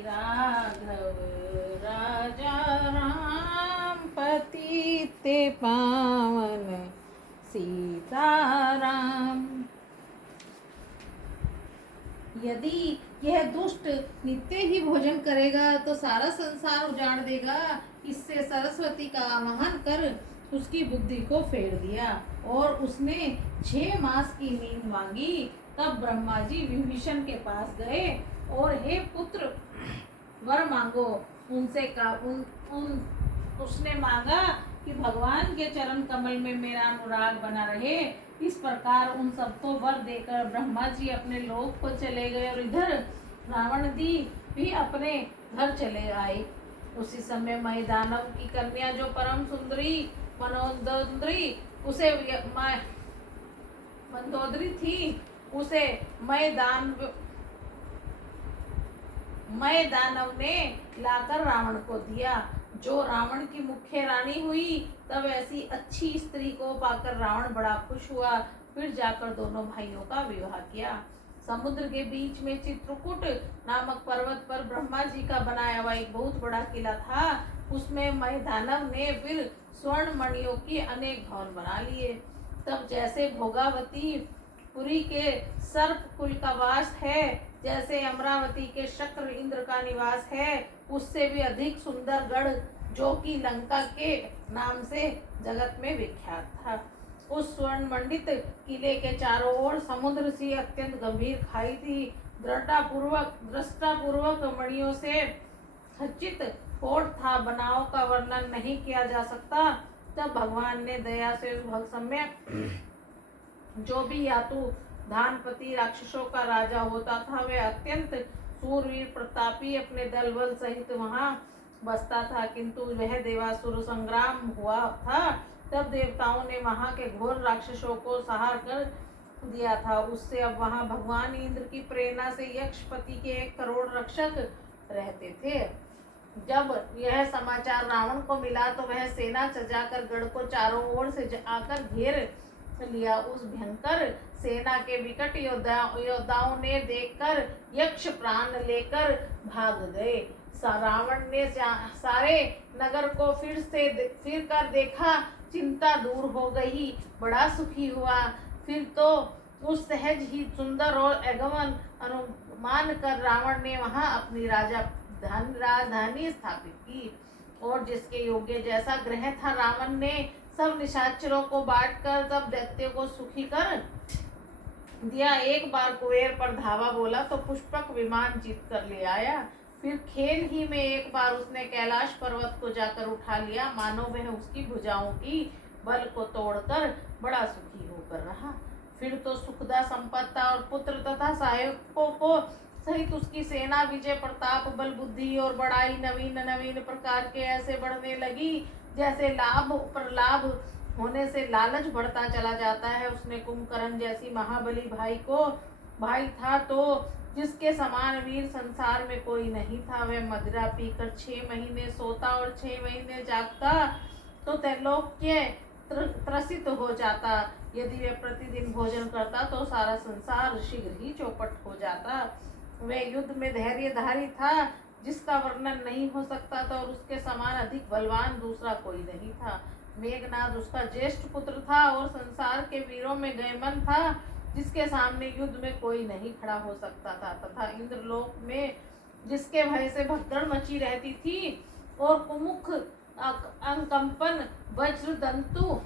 राघव राजा राम पतित पावन सीताराम। यदि यह दुष्ट नित्य ही भोजन करेगा तो सारा संसार उजाड़ देगा। इससे सरस्वती का आवाहन कर उसकी बुद्धि को फेर दिया और उसने 6 मास की नींद मांगी। तब ब्रह्मा जी विभीषण के पास गए और हे पुत्र वर मांगो। उनसे का उन उसने मांगा कि भगवान के चरण कमल में मेरा अनुराग बना रहे। इस प्रकार उन सबको वर देकर ब्रह्मा जी अपने लोक को चले गए और इधर रावण दी भी अपने घर चले आए। उसी समय मय दानव की कन्या जो परम सुंदरी मनोदरी उसे मंदोदरी थी, उसे मय दानव ने लाकर रावण को दिया। जो रावण की मुख्य रानी हुई, तब ऐसी अच्छी स्त्री को पाकर रावण बड़ा खुश हुआ। फिर जाकर दोनों भाइयों का विवाह किया। समुद्र के बीच में चित्रकूट नामक पर्वत पर ब्रह्मा जी का बनाया हुआ एक बहुत बड़ा किला था। उसमें मय दानव ने फिर स्वर्ण मणियों की अनेक भवन बना लिए। तब जैसे भोगावती पुरी के सर्प कुल का वास है, जैसे अमरावती के शक्र इंद्र का निवास है, उससे भी अधिक सुंदर गढ़ जो कि लंका के नाम से जगत में विख्यात था। उस स्वर्ण मंडित किले के चारों ओर समुद्र सी अत्यंत गंभीर खाई थी। दृष्टापूर्वक मणियों से खचित कोट था। बनाव का वर्णन नहीं किया जा सकता। तब भगवान ने दया से उस भग सम्यक जो भी यातु धानपति राक्षसों का राजा होता था, वह अत्यंत सूरवीर प्रतापी अपने दल बल सहित वहां बसता था। किंतु वह देवासुर संग्राम हुआ था, तब देवताओं ने वहां के घोर राक्षसों को संहार कर दिया था। उससे अब वहां भगवान इंद्र की प्रेरणा से यक्षपति के 1 करोड़ रक्षक रहते थे। जब यह समाचार रावण को मिला तो वह सेना सजाकर गढ़ को चारों ओर से आकर घेर लिया। उस भयंकर सेना के विकट योद्धाओं ने देखकर यक्ष प्राण लेकर भाग गए। रावण ने सारे नगर को फिर कर देखा। चिंता दूर हो गई, बड़ा सुखी हुआ। फिर तो उस सहज ही सुंदर और अगमन अनुमान कर रावण ने वहां अपनी राजधानी स्थापित की और जिसके योग्य जैसा ग्रह था, रावण ने सब निशाचरों को बांटकर तब दैत्यों को सुखी कर दिया। एक बार कुबेर पर धावा बोला तो पुष्पक विमान जीत कर ले आया। फिर खेल ही में एक बार उसने कैलाश पर्वत को जाकर उठा लिया। मानो वह उसकी भुजाओं की बल को तोड़कर बड़ा सुखी होकर रहा। फिर तो सुखदा संपत्ता और पुत्र तथा सहायकों को सहित उसकी सेना विजय प्रताप बल बुद्धि और बड़ाई नवीन नवीन प्रकार के ऐसे बढ़ने लगी, जैसे लाभ पर लाभ होने से लालच बढ़ता चला जाता है। उसने कुंभकर्ण जैसी महाबली भाई था, तो जिसके समान वीर संसार में कोई नहीं था। वह मदिरा पीकर 6 महीने सोता और 6 महीने जागता, तो त्रैलोक्य त्रसित हो जाता। यदि वह प्रतिदिन भोजन करता तो सारा संसार शीघ्र ही चौपट हो जाता। वह युद्ध में धैर्यधारी था, जिसका वर्णन नहीं हो सकता था, और उसके समान अधिक बलवान दूसरा कोई नहीं था। मेघनाद उसका ज्येष्ठ पुत्र था और संसार के वीरों में गयमन था, जिसके सामने युद्ध में कोई नहीं खड़ा हो सकता था। तथा इंद्रलोक में जिसके भय से भगदड़ मची रहती थी और कुमुख अंकंपन वज्र दंतु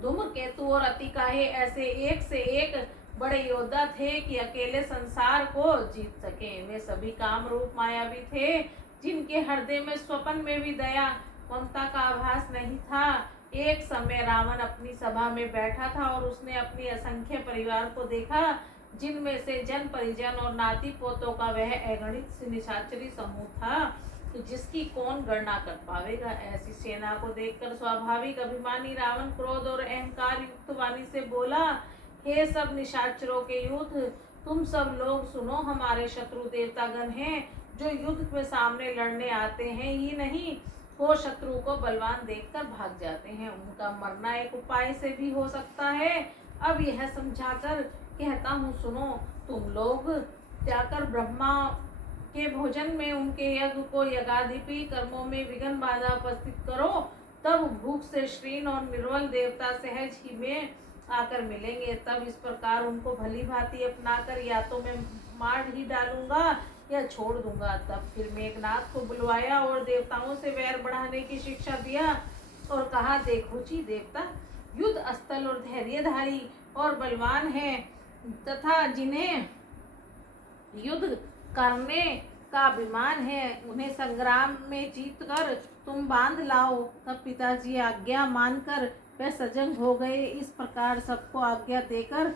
धूम्रकेतु और अतिकाहे ऐसे एक से एक बड़े योद्धा थे कि अकेले संसार को जीत सके। वे सभी काम रूप मायावी थे, जिनके हृदय में स्वप्न में भी दया ममता का आभास नहीं था। एक समय रावण अपनी सभा में बैठा था और उसने अपनी असंख्य परिवार को देखा, जिनमें से जन परिजन और नाती पोतों का वह अगणित निशाचरी समूह था, जिसकी कौन गणना कर पावेगा। ऐसी सेना को देखकर स्वाभाविक अभिमानी रावण क्रोध और अहंकार युक्त वाणी से बोला, हे सब निशाचरों के युद्ध, तुम सब लोग सुनो। हमारे शत्रु देवतागण हैं, जो युद्ध में सामने लड़ने आते हैं ही नहीं, वो शत्रु को बलवान देखकर भाग जाते हैं। उनका मरना एक उपाय से भी हो सकता है। अब यह समझाकर कहता हूँ, सुनो। तुम लोग जाकर ब्रह्मा के भोजन में उनके यज्ञ को यज्ञाधिपी कर्मों में विघ्न बाधा उपस्थित करो, तब भूख से श्रीन और निर्बल देवता सहज ही में आकर मिलेंगे। तब इस प्रकार उनको भली भांति अपनाकर या तो मैं मार ही डालूंगा या छोड़ दूंगा। तब फिर मेघनाथ को बुलवाया और देवताओं से वैर बढ़ाने की शिक्षा दिया और कहा, देखो जी देवता, युद्ध स्थल और धैर्यधारी और बलवान है तथा जिन्हें युद्ध करने का अभिमान है, उन्हें संग्राम में जीत कर तुम बांध लाओ। तब पिताजी आज्ञा मानकर वे सजग हो गए। इस प्रकार सबको आज्ञा देकर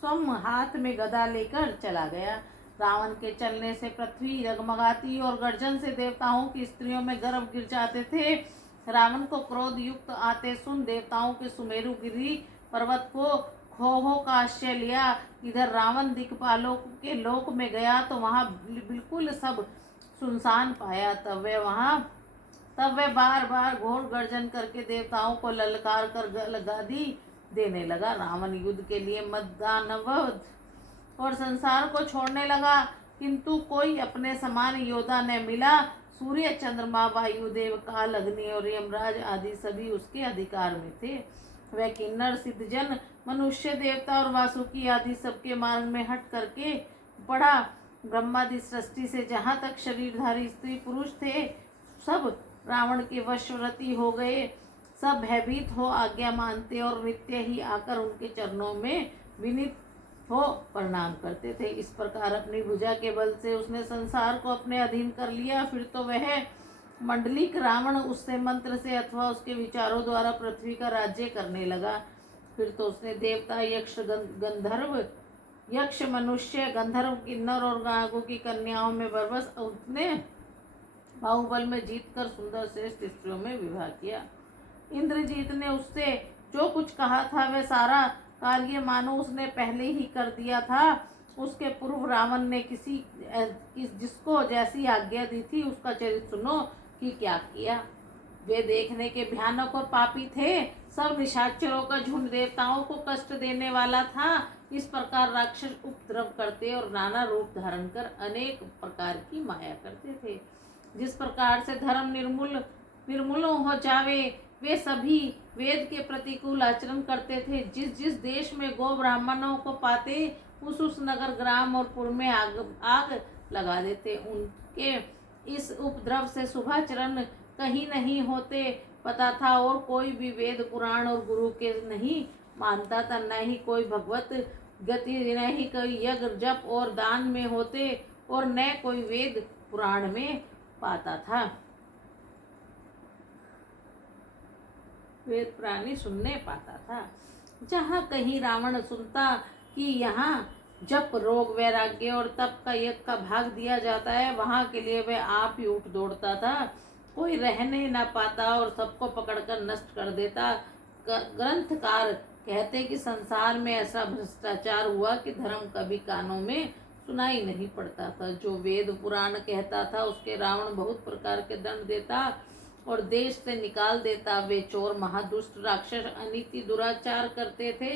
स्वयं हाथ में गदा लेकर चला गया। रावण के चलने से पृथ्वी डगमगाती और गर्जन से देवताओं की स्त्रियों में गर्भ गिर जाते थे। रावण को क्रोध युक्त आते सुन देवताओं के सुमेरु गिरी पर्वत को खोहो का आश्रय लिया। इधर रावण दिक्पालों के लोक में गया तो वहां बिल्कुल सब सुनसान पाया। तब वे बार बार घोर गर्जन करके देवताओं को ललकार कर गादी देने लगा। रावण युद्ध के लिए मद्दानव और संसार को छोड़ने लगा, किंतु कोई अपने समान योद्धा न मिला। सूर्य, चंद्रमा, वायुदेव, काल, अग्नि और यमराज आदि सभी उसके अधिकार में थे। वह किन्नर, सिद्धजन, मनुष्य, देवता और वासुकी आदि सबके मार्ग में हट करके पड़ा। ब्रह्मादि सृष्टि से जहाँ तक शरीरधारी स्त्री पुरुष थे, सब रावण के वशवर्ती हो गए। सब भयभीत हो आज्ञा मानते और नित्य ही आकर उनके चरणों में विनीत हो प्रणाम करते थे। इस प्रकार अपनी भुजा के बल से उसने संसार को अपने अधीन कर लिया। फिर तो वह मंडलिक रावण उससे मंत्र से अथवा उसके विचारों द्वारा पृथ्वी का राज्य करने लगा। फिर तो उसने देवता, यक्ष, मनुष्य, गंधर्व, किन्नर और नागों की कन्याओं में बरबस उसने बाहुबल में जीतकर सुंदर श्रेष्ठ स्त्रियों में विवाह किया। इंद्रजीत ने उससे जो कुछ कहा था वह सारा कार्य मानो उसने पहले ही कर दिया था। उसके पूर्व रावण ने जिसको जैसी आज्ञा दी थी उसका चरित्र सुनो कि क्या किया। वे देखने के भयानक और पापी थे। सब निशाचरों का झुंड देवताओं को कष्ट देने वाला था। इस प्रकार राक्षस उपद्रव करते और नाना रूप धारण कर अनेक प्रकार की माया करते थे। जिस प्रकार से धर्म निर्मूल हो जावे, वे सभी वेद के प्रतिकूल आचरण करते थे। जिस देश में गो ब्राह्मणों को पाते उस नगर, ग्राम और पुर में आग लगा देते। उनके इस उपद्रव से शुभाचरण कहीं नहीं होते पता था, और कोई भी वेद, पुराण और गुरु के नहीं मानता था। न ही कोई भगवत गति, न ही कोई यज्ञ, जप और दान में होते, और न कोई वेद पुराण में पाता था। वेद प्राणी सुनने पाता था। जहाँ कहीं रावण सुनता कि यहाँ जप, रोग, वैराग्य और तप का यज्ञ का भाग दिया जाता है, वहाँ के लिए वह आप ही उठ दौड़ता था। कोई रहने न पाता और सबको पकड़कर नष्ट कर देता। ग्रंथकार कहते कि संसार में ऐसा भ्रष्टाचार हुआ कि धर्म कभी कानों में सुनाई नहीं पड़ता था। जो वेद पुराण कहता था उसके रावण बहुत प्रकार के दंड देता और देश से निकाल देता। वे चोर, महादुष्ट, राक्षस, अनीति, दुराचार करते थे,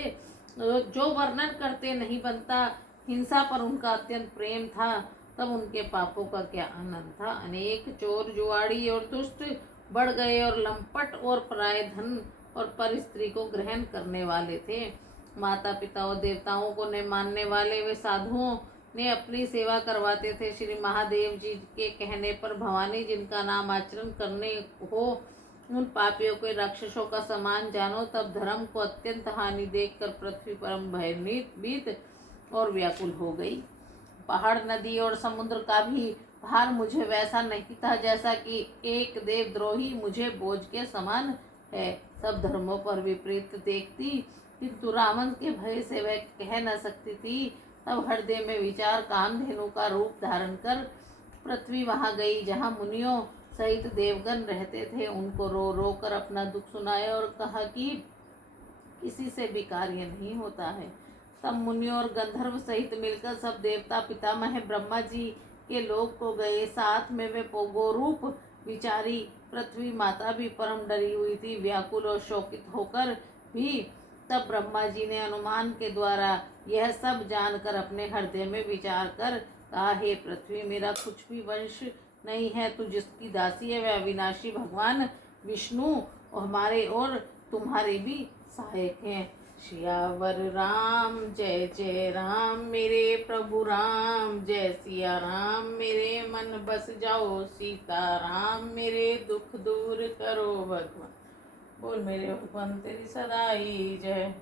जो वर्णन करते नहीं बनता। हिंसा पर उनका अत्यंत प्रेम था, तब उनके पापों का क्या आनंद था। अनेक चोर, जुआड़ी और दुष्ट बढ़ गए और लंपट और पराय धन और पर स्त्री को ग्रहण करने वाले थे। माता पिता और देवताओं को न मानने वाले वे साधुओं ने अपनी सेवा करवाते थे। श्री महादेव जी के कहने पर भवानी जिनका नाम आचरण करने हो, उन पापियों के राक्षसों का समान जानो। तब धर्म को अत्यंत हानि देखकर पृथ्वी परम भयभीत और व्याकुल हो गई। पहाड़, नदी और समुद्र का भी भार मुझे वैसा नहीं था जैसा कि एक देवद्रोही मुझे बोझ के समान है। सब धर्मों पर विपरीत देखती, किंतु रावण के भय से वह कह न सकती थी। तब हृदय में विचार कामधेनु का रूप धारण कर पृथ्वी वहां गई जहां मुनियों सहित देवगण रहते थे। उनको रो रो कर अपना दुख सुनाया और कहा कि किसी से भी कार्य नहीं होता है। तब मुनियों और गंधर्व सहित मिलकर सब देवता पितामह ब्रह्मा जी के लोक को गए। साथ में वे गोरूप विचारी पृथ्वी माता भी परम डरी हुई थी। व्याकुल और शोकित होकर भी तब ब्रह्मा जी ने अनुमान के द्वारा यह सब जानकर अपने हृदय में विचार कर कहा, हे पृथ्वी, मेरा कुछ भी वंश नहीं है। तू जिसकी दासी है वह अविनाशी भगवान विष्णु हमारे और तुम्हारे भी सहायक हैं। सियावर राम जय जय राम, मेरे प्रभु राम जय सिया राम। मेरे मन बस जाओ सीता राम, मेरे दुख दूर करो भगवान। बोल मेरे भगवान तेरी सदा ही जय।